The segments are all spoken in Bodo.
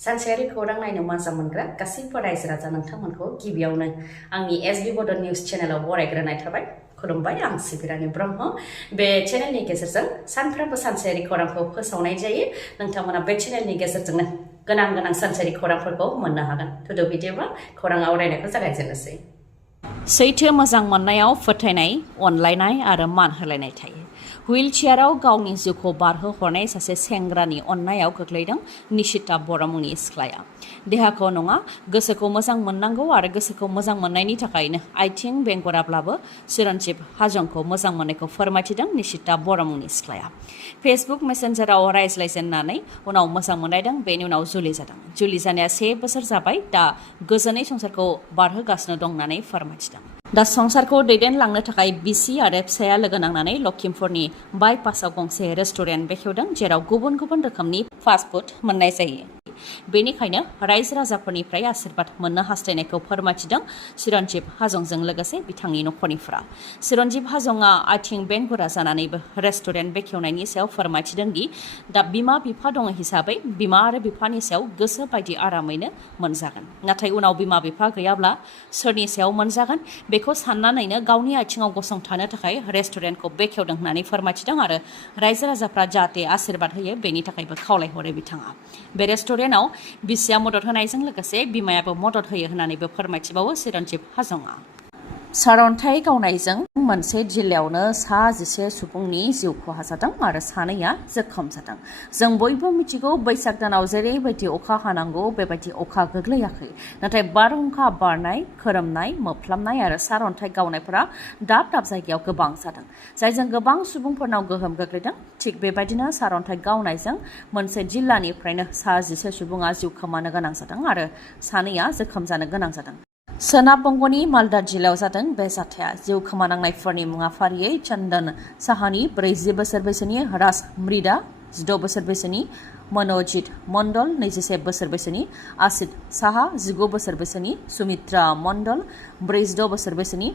सानसेयारि खौरां नायनो मोजां मोनग्रा गासैबो रायजो राजा नोंथांमोनखौ गिबियावनो आंनि एसबि बड निउज चेनेलाव बरायग्रोनाय थाबाय। खुलुमबाय, आं सिबि रानि ब्रह्म। बे चेनेलनि गेजेरजों सानफ्रोमबो सानसेयारि खौरांखौ फोसावनाय जायो। नोंथांमोना बे चेनेलनि गेजेरजोंनो गोनां सानसेयारि खौरांफोरखौ मोननो हागोन। थुदो बिदिब्ला खौरां आवरायनायखौ जागायजेननोसै। सैथो मोजां मोननायाव फोथायनाय, अनलायनाय आरो मान होलायनाय थायो। हुइल चेयाराव गावनि जिउखौ बारहोहरनाय सासे सेंग्रानि अननायाव गोग्लैदों निशिता बर' मुंनि सिख्लाया। देहाखौ नङा, गोसोखौ मोजां मोननांगौ आरो गोसोखौ मोजां मोननायनि थाखायनो आथिं बेंगराब्लाबो चिरन्जीब हाजंखौ मोजां मोननायखौ फोरमायथिदों निशिता बर' मुंनि सिख्लाया। फेसबुक मेसेन्जाराव रायज्लायजेननानै उनाव मोजां मोनलायदों, बेनि उनाव जुलि जादों। जुलि जानाया 1 बोसोर जाबाय, दा गोजोनै संसारखौ बारहोगासिनो दं होननानै फोरमायथिदों। दा संसारखौ दैदेनलांनो थाखाय बिसि आरो फिसाया लोगो नांनानै लखिमपुरनि बाइपासाव गंसे रेस्टुरेन्ट बेखेवदों, जेराव गुबुन गुबुन रोखोमनि फास्ट फुड मोननाय जायो। बेनिखायनो रायजो राजाफोरनिफ्राय आशीर्बाद मोननो हास्थायनायखौ फोरमायथिदों चिरन्जीब हाजंजों लोगोसे बिथांनि नखरनिफ्रा। चिरन्जीब हाजंआ आथिं बेंगुरा जानानैबो रेस्टुरेन्ट बेखेवनायनि सायाव फोरमायथिदों दि दा बिमा बिफा दङ हिसाबै बिमा आरो बिफानि सायाव गोसो बायदि आरामैनो मोनजागोन। नाथाय उनाव बिमा बिफा गैयाब्ला सोरनि सायाव मोनजागोन बेखौ साननानैनो गावनि आथिङाव गसंथानो थाखाय रेस्टुरेन्टखौ बेखेवदों होननानै फोरमायथिदों आरो रायजो राजाफ्रा जाहाथे आशीर्बाद होयो बेनि थाखायबो खावलायहरो बिथाङा। बे रेस्टुरेन्टआव बिसिया मदद होनायजों लोगोसे बिमायाबो मदद होयो होननानैबो फोरमायथिबावो चिरन्जीब हाजंआ। सारअन्थाइ गावनायजों मोनसे जिल्लायावनो 11 सुबुंनि जिउ खहा जादों आरो 2 जोखोम जादों। जों बयबो मिथिगौ, बैसाग दानाव जेरैबायदि अखा हानांगौ बेबायदि अखा गोग्लैयाखै। नाथाय बारहुंखा बारनाय, खोरोमनाय, मोफ्लामनाय आरो सारअन्थाइ गावनायफोरा दाब दाब जायगायाव गोबां जादों, जायजों गोबां सुबुंफोरनाव गोहोम गोग्लैदों। थिग बेबायदिनो सारअन्थाइ गावनायजों मोनसे जिल्लानिफ्रायनो 11 सुबुङा जिउ खोमानो गोनां जादों आरो 2 जोखोम जानो गोनां जादों। सोनाब बंग'नि मालदा जिल्लायाव जादों बे जाथाया। जिउ खोमानांनायफोरनि मुङा फारियै चन्दन साहानि 40 बोसोर बैसोनि, राज मृदा 16 बोसोर बैसोनि, मनोजित मण्डल 21 बोसोर बैसोनि, आसित साहा 19 बोसोर बैसोनि, सुमित्रा मण्डल 46 बोसोर बैसोनि,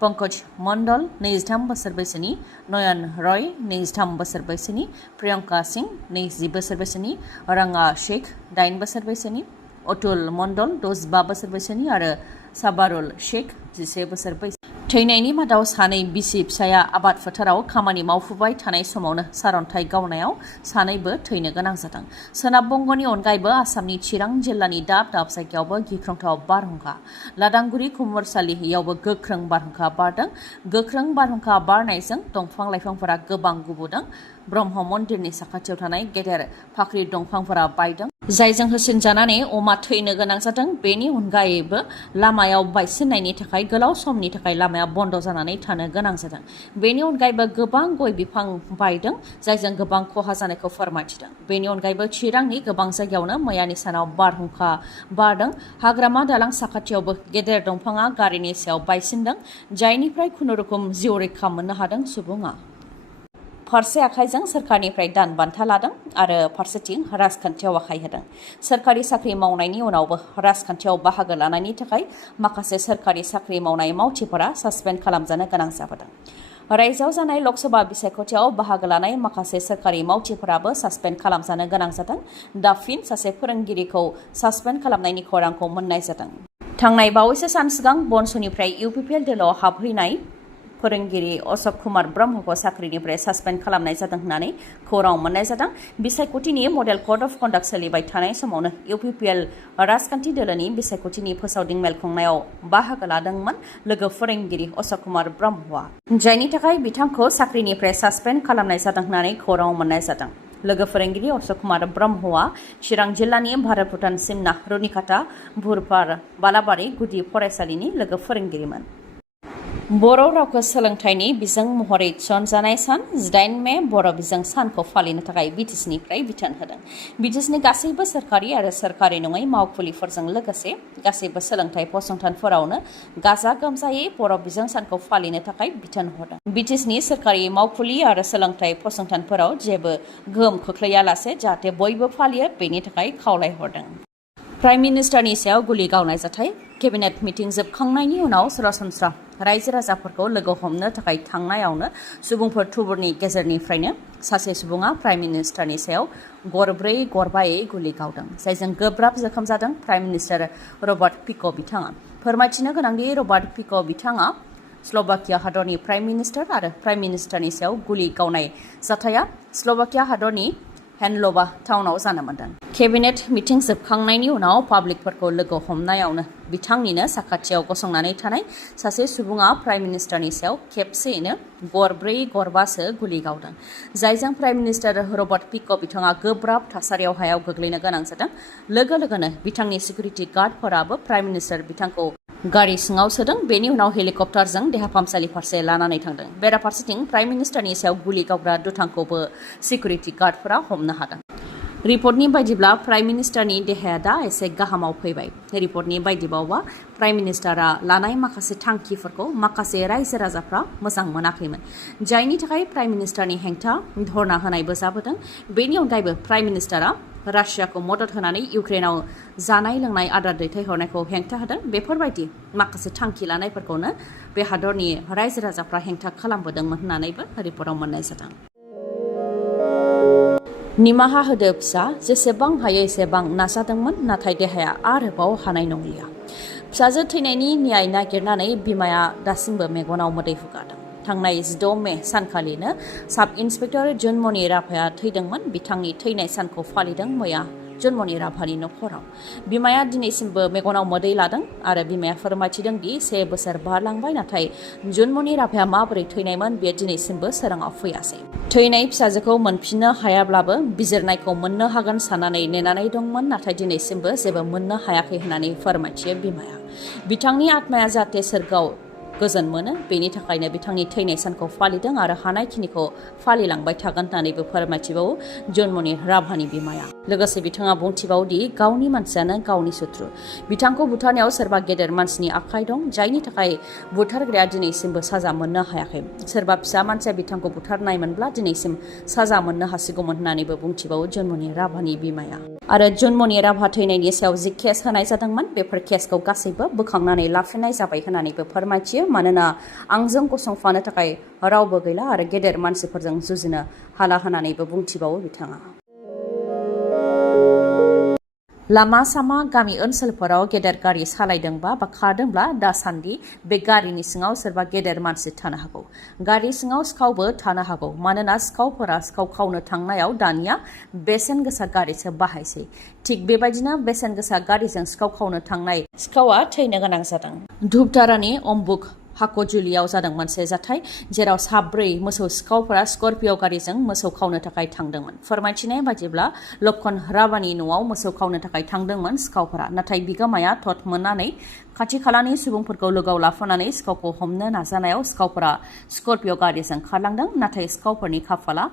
पंकज मण्डल 23 बोसोर बैसोनि, नयन रय 23 बोसोर बैसोनि, प्रियंका सिंह 20 बोसोर बैसोनि, रंगा शेख 8 बोसोर बैसोनि, अतुल मण्डल 65 बोसोर बैसोनि आरो साबारुल शेख 11 बोसोर बैसोनि। थैनायनि मादाव 2 बिसि फिसाया आबाद फोथाराव खामानि मावफुबाय थानाय समावनो सारअन्थाइ गावनायाव 2बो थैनो गोनां जादों। सोनाब बंग'नि अनगायैबो आसामनि चिरां जिल्लानि दाब दाब जायगायावबो गिख्रंथाव बारहुंखा। लादांगुरि खुमुरसालियावबो गोख्रों बारहुंखा बारदों। गोख्रों बारहुंखा बारनायजों दंफां लाइफांफोरा गोबां गुबुदों। ब्रह्म मन्दिरनि साखाथियाव थानाय गेदेर फाख्रि दंफांफोरा बायदों, जायजों होसिनजानानै अमा थैनो गोनां जादों। बेनि अनगायैबो लामायाव बायसिननायनि थाखाय गोलाव समनि थाखाय लामाया बन्द जानानै थानो गोनां जादों। बेनि अनगायैबो गोबां गय बिफां बायदों, जायजों गोबां खहा जानायखौ फोरमायथिदों। बेनि अनगायैबो चिरांनि गोबां जायगायावनो मैयानि सानाव बारहुंखा बारदों। हाग्रामा दालां साखाथियावबो गेदेर दंफाङा गारिनि सायाव बायसिनदों, जायनिफ्राय खुनुरुखुम जिउ रैखा मोननो हादों सुबुङा। फारसे आखाइजों सोरखारनिफ्राय दान बान्था लादों आरो फारसेथिं राजखान्थियाव आखाइ होदों। सोरखारि साख्रि मावनायनि उनावबो राजखान्थियाव बाहागो लानायनि थाखाय माखासे सोरखारि साख्रि मावनाय मावथिफोरा सासपेन्ड खालामजानो गोनां जाबोदों। रायजोआव जानाय लकसभा बिसायख'थियाव बाहागो लानाय माखासे सोरखारि मावथिफोराबो सासपेन्ड खालामजानो गोनां जादों। दा फिन सासे फोरोंगिरिखौ सासपेन्ड खालामनायनि खौरांखौ मोननाय जादों। थांनाय बावैसो सान सिगां बनस'निफ्राय UPPL दोलोआव हाबहैनाय फोरोंगिरि अशक कुमार ब्रह्मखौ साख्रिनिफ्राय सासपेन्ड खालामनाय जादों होननानै खौरां मोननाय जादों। बिसायख'थिनि मडेल कड अफ कन्डाक्ट सोलिबाय थानाय समावनो UPPL राजखान्थि दोलोनि बिसायख'थिनि फोसावदिं मेल खुंनायाव बाहागो लादोंमोन लोगो फोरोंगिरि अशक कुमार ब्रह्मआ, जायनि थाखाय बिथांखौ साख्रिनिफ्राय सासपेन्ड खालामनाय जादों होननानै खौरां मोननाय जादों। लोगो फोरोंगिरि अशक कुमार ब्रह्मआ चिरां जिल्लानि भारत भुटान सिमना रुनिकाटा भुरपार बालाबारि गुदि फरायसालिनि लोगो फोरोंगिरिमोन। बर' रावखौ सोलोंथाइनि बिजों महरै थिसनजानाय सान 18 मे बर' बिजों सानखौ फालिनो थाखाय BTechनिफ्राय बिथोन होदों। BTechनि गासैबो सोरखारि आरो सोरखारि नङै मावखुलिफोरजों लोगोसे गासैबो सोलोंथाइ फसंथानफोरावनो गाजा गोमजायै बर' बिजों सानखौ फालिनो थाखाय बिथोन हरदों। BTechनि सोरखारि मावखुलि आरो सोलोंथाइ फसंथानफोराव जेबो गोहोम खोख्लैयालासे जाहाथे बयबो फालियो बेनि थाखाय खावलायहरदों। प्राइम मिनिस्टारनि सायाव गुलि गावनाय जाथाय केबिनेट मिटिं जोबखांनायनि उनाव सरासनस्रा रायजो राजाफोरखौ लोगो हमनो थाखाय थांनायावनो सुबुंफोर थुबुरनि गेजेरनिफ्रायनो सासे सुबुङा प्राइम मिनिस्टारनि सायाव गरब्रै गरबायै गुलि गावदों जायजों गोब्राब जोखोम जादों प्राइम मिनिस्टार रबार्ट फिक' बिथाङा फोरमायथिनो गोनांदि रबार्ट फिक' बिथाङा स्ल'भाकिया हादरनि प्राइम मिनिस्टार आरो प्राइम मिनिस्टारनि सायाव गुलि गावनाय जाथाया स्ल'भाकिया हादरनि हेनल'भा टाउनाव जानो मोन्दों केबिनेट मिटिं जोबखांनायनि उनाव पाब्लिकफोरखौ लोगो हमनायावनो बिथांनिनो साखाथियाव गसंनानै थानाय सासे सुबुङा प्राइम मिनिस्टारनि सायाव खेबसेयैनो गरब्रै गरबासो गुलि गावदों जायजों प्राइम मिनिस्टार रबार्ट फिक' बिथाङा गोब्राब थासारियाव हायाव गोग्लैनो गोनां जादों लोगो लोगोनो बिथांनि सिकिउरिटि गार्डफोराबो प्राइम मिनिस्टार बिथांखौ गारि सिङाव सोदों बेनि उनाव हेलिकप्टारजों देहा फाहामसालि फारसे लानानै थांदों बेराफारसेथिं प्राइम मिनिस्टारनि सायाव गुलि गावग्रा दुथांखौबो सिकिउरिटि गार्डफोरा हमनो हादों रिपर्टनि बायदिब्ला प्राइम मिनिस्टारनि देहाया दा एसे गाहामाव फैबाय रिपर्टनि बायदिबावबा प्राइम मिनिस्टारा लानाय माखासे थांखिफोरखौ माखासे रायजो राजाफ्रा मोजां मोनाखैमोन जायनि थाखाय प्राइम मिनिस्टारनि हेंथा धरना होनायबो जाबोदों बेनि अनगायैबो प्राइम मिनिस्टारा रासियाखौ मदद होनानै इउक्रेनाव जानाय लोंनाय आदार दैथायहरनायखौ हेंथा होदों बेफोरबायदि माखासे थांखि लानायफोरखौनो बे हादरनि रायजो राजाफ्रा हेंथा खालामबोदोंमोन होननानैबो रिपर्टआव मोननाय जादों निमाहा होदो फिसा जेसेबां हायो एसेबां नाजादोंमोन नाथाय देहाया आरोबाव हानाय नंलिया फिसाजो थैनायनि न्याय नागिरनानै बिमाया दासिमबो मेगनाव मोदै हुगारदों थांनाय 16 मे सानखालिनो साब इन्सपेक्टर जुनमनि राभाया थैदोंमोन बिथांनि थैनाय सानखौ फालिदों मैया जुनमनि राभानि नखराव बिमाया दिनैसिमबो मेगनाव मोदै लादों आरो बिमाया फोरमायथिदों दि 1 बोसोर बारलांबाय नाथाय जुनमनि राभाया माबोरै थैनायमोन बे दिनैसिमबो सोराङाव फैयासै थैनाय फिसाजोखौ मोनफिननो हायाब्लाबो बिजिरनायखौ मोननो हागोन साननानै नेनानै दंमोन नाथाय दिनैसिमबो जेबो मोननो हायाखै होननानै फोरमायथियो बिमाया बिथांनि आत्माया जाहाथे सोरगोआव गोजोन मोनो बेनि थाखायनो बिथांनि थैनाय सानखौ फालिदों आरो हानायखिनिखौ फालिलांबाय थागोन होननानैबो फोरमायथिबावो जुनमनि राभानि बिमाया लोगोसे बिथाङा बुंथिबावो दि गावनि मानसियानो गावनि सुथ्रु बिथांखौ बुथारनायाव सोरबा गेदेर मानसिनि आखाइ दं जायनि थाखाय बुथारग्राया दिनैसिमबो साजा मोननो हायाखै सोरबा फिसा मानसिया बिथांखौ बुथारनायमोनब्ला दिनैसिम साजा मोननो हासिगौमोन होननानैबो बुंथिबावो जुनमनि राभानि बिमाया आरो जुनमनि राभा थैनायनि सायाव जि केस होनाय जादोंमोन बेफोर केसखौ गासैबो बोखांनानै लाफिननाय जाबाय होननानैबो फोरमायथियो मानोना आंजों गसंफानो थाखाय रावबो गैला आरो गेदेर मानसिफोरजों जुजिनो हाला होननानैबो बुंथिबावो बिथाङा लामा सामा गामि ओनसोलफोराव गेदेर गारि सालायदोंबा बा खारदोंब्ला दासान्दि बे गारिनि सिङाव सोरबा गेदेर मानसि थानो हागौ गारि सिङाव सिखावबो थानो हागौ मानोना सिखावफोरा सिखाव खावनो थांनायाव दानिया बेसेन गोसा गारिसो बाहायसै थिग बेबायदिनो बेसेन गोसा गारिजों सिखाव खावनो थांनाय सिखावा थैनो गोनां जादों धुपदारानि अम्बुक हाकजुलियाव जादों मोनसे जाथाय जेराव 7 मोसौ सिखावफोरा स्कर्पिय' गारिजों मोसौ खावनो थाखाय थांदोंमोन फोरमायथिनाय बायदिब्ला लक्षण राभानि न'आव मोसौ खावनो थाखाय थांदोंमोन सिखावफोरा नाथाय बिगोमाया थट मोननानै खाथि खालानि सुबुंफोरखौ लोगोआव लाफानानै सिखावखौ हमनो नाजानायाव सिखावफोरा स्कर्पिय' गारिजों खारलांदों नाथाय सिखावफोरनि खाफाला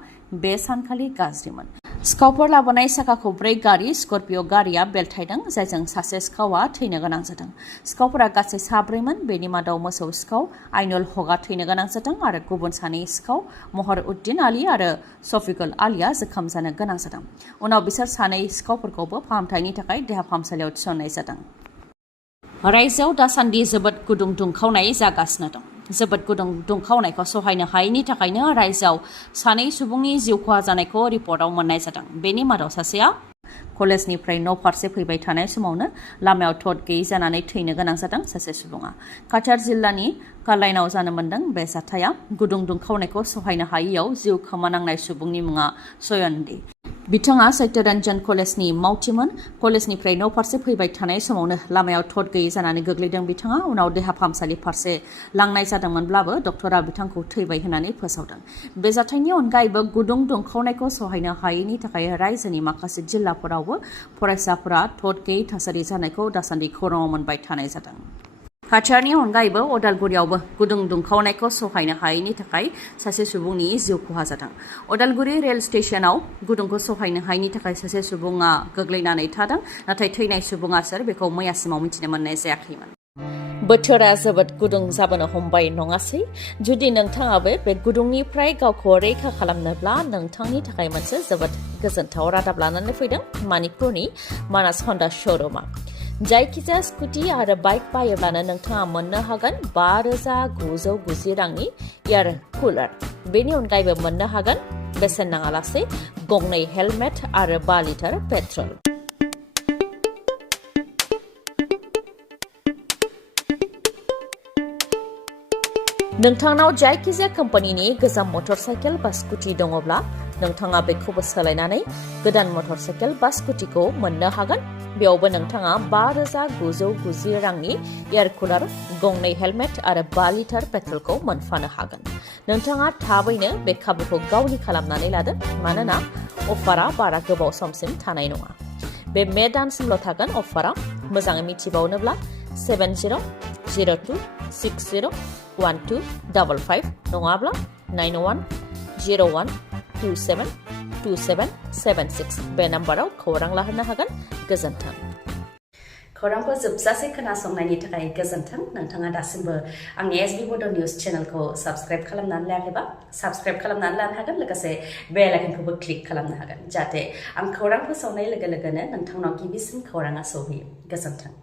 बे सानखालि गाज्रिमोन सिखावफोर लाबोनाय साखा खबब्रै गारि स्कर्पिय' गारिया बेलथायदों जायजों सासे सिखावा थैनो गोनां जादों सिखावफोरा गासै 7मोन बेनि मादाव मोसौ सिखाव आइनुल हकआ थैनो गोनां जादों आरो गुबुन सानै सिखाव महर उद्दिन आली आरो शफिकुल आलीया जोखोम जानो गोनां जादों उनाव बिसोर सानै सिखावफोरखौबो फाहामथायनि थाखाय देहा फाहामसालियाव थिसननाय जादों रायजोआव दासान्दि जोबोद गुदुं दुंखावनाय जागासिनो दं जोबोद गुदुं दुंखावनायखौ सहायनो हायैनि थाखायनो रायजोआव सानै सुबुंनि जिउ खहा जानायखौ रिपर्टआव मोननाय जादों बेनि मादाव सासेया कलेजनिफ्राय न' फारसे फैबाय थानाय समावनो लामायाव थट गैयै जानानै थैनो गोनां जादों सासे सुबुङा काछार जिल्लानि कालाइनाव जानो मोन्दों बे जाथाया गुदुं दुंखावनायखौ सहायनो हायैयाव जिउ खोमानांनाय सुबुंनि मुङा सयनदे बिथाङा सत्यरन्जन कलेजनि मावथिमोन कलेजनिफ्राय न' फारसे फैबाय थानाय समावनो लामायाव थट गैयै जानानै गोग्लैदों बिथाङा उनाव देहा फाहामसालि फारसे लांनाय जादोंमोनब्लाबो डक्टरा बिथांखौ थैबाय होननानै फोसावदों बे जाथायनि अनगायैबो गुदुं दुंखावनायखौ सहायनो हायैनि थाखाय रायजोनि माखासे जिल्लाफोरावबो फरायसाफोरा थट गैयै थासारि जानायखौ दासान्दि खौराङाव मोनबाय थानाय जादों काछारनि अनगायैबो अदालगुरियावबो गुदुं दुंखावनायखौ सहायनो हायैनि थाखाय सासे सुबुंनि जिउ खहा जादों अदालगुरि रेल स्टेशनाव गुदुंखौ सहायनो हायैनि थाखाय सासे सुबुङा गोग्लैनानै थादों नाथाय थैनाय सुबुङा सोर बेखौ मैयासिमाव मिथिनो मोननाय जायाखैमोन बोथोरा जोबोद गुदुं जाबोनो हमबाय नङासै जुदि नोंथाङाबो बे गुदुंनिफ्राय गावखौ रैखा खालामनोब्ला नोंथांनि थाखाय मोनसे जोबोद गोजोनथाव रादाब लानानै फैदों मणिपुरनि मानास हन्डा श'रुमा जायखिजाया स्कुटि आरो बाइक बायोब्लानो नोंथाङा मोननो हागोन 5,990 रांनि एयार कुलार बेनि अनगायैबो मोननो हागोन बेसेन नाङालासे गंनै हेलमेट आरो 5 लिटार पेट्रल नोंथांनाव जायखिजाया कम्पानिनि गोजाम मटरसाइकेल बा स्कुटि दङब्ला नोंथाङा बेखौबो सोलायनानै गोदान मटरसाइकेल बा स्कुटिखौ मोननो हागोन बेयावबो नोंथाङा 5,990 रांनि एयार कुलार गंनै हेलमेट आरो 5 लिटार पेट्रलखौ मोनफानो हागोन नोंथाङा थाबैनो बे खाबुखौ गावनि खालामनानै लादो मानोना अफारा बारा गोबाव समसिम थानाय नङा बे मे दानसिमल' थागोन अफारा मोजाङै मिथिबावनोब्ला 7060601255 नङाब्ला 9101272776 बे नाम्बाराव खौरां लाहरनो हागोन गोजोन्थों खौरांखौ जोबजासे खोनासंनायनि थाखाय गोजोन्थों नोंथाङा दासिमबो आंनि एसबि बड' निउस चेनेलखौ साबस्क्राइब खालामनानै लायाखैबा साबस्क्राइब खालामनानै लानो हागोन लोगोसे बेल आइकनखौबो क्लिक खालामनो हागोन जाहाथे आं खौरां फोसावनाय लोगो लोगोनो नोंथांनाव गिबिसिन खौराङा सौहैयो गोजोन्थों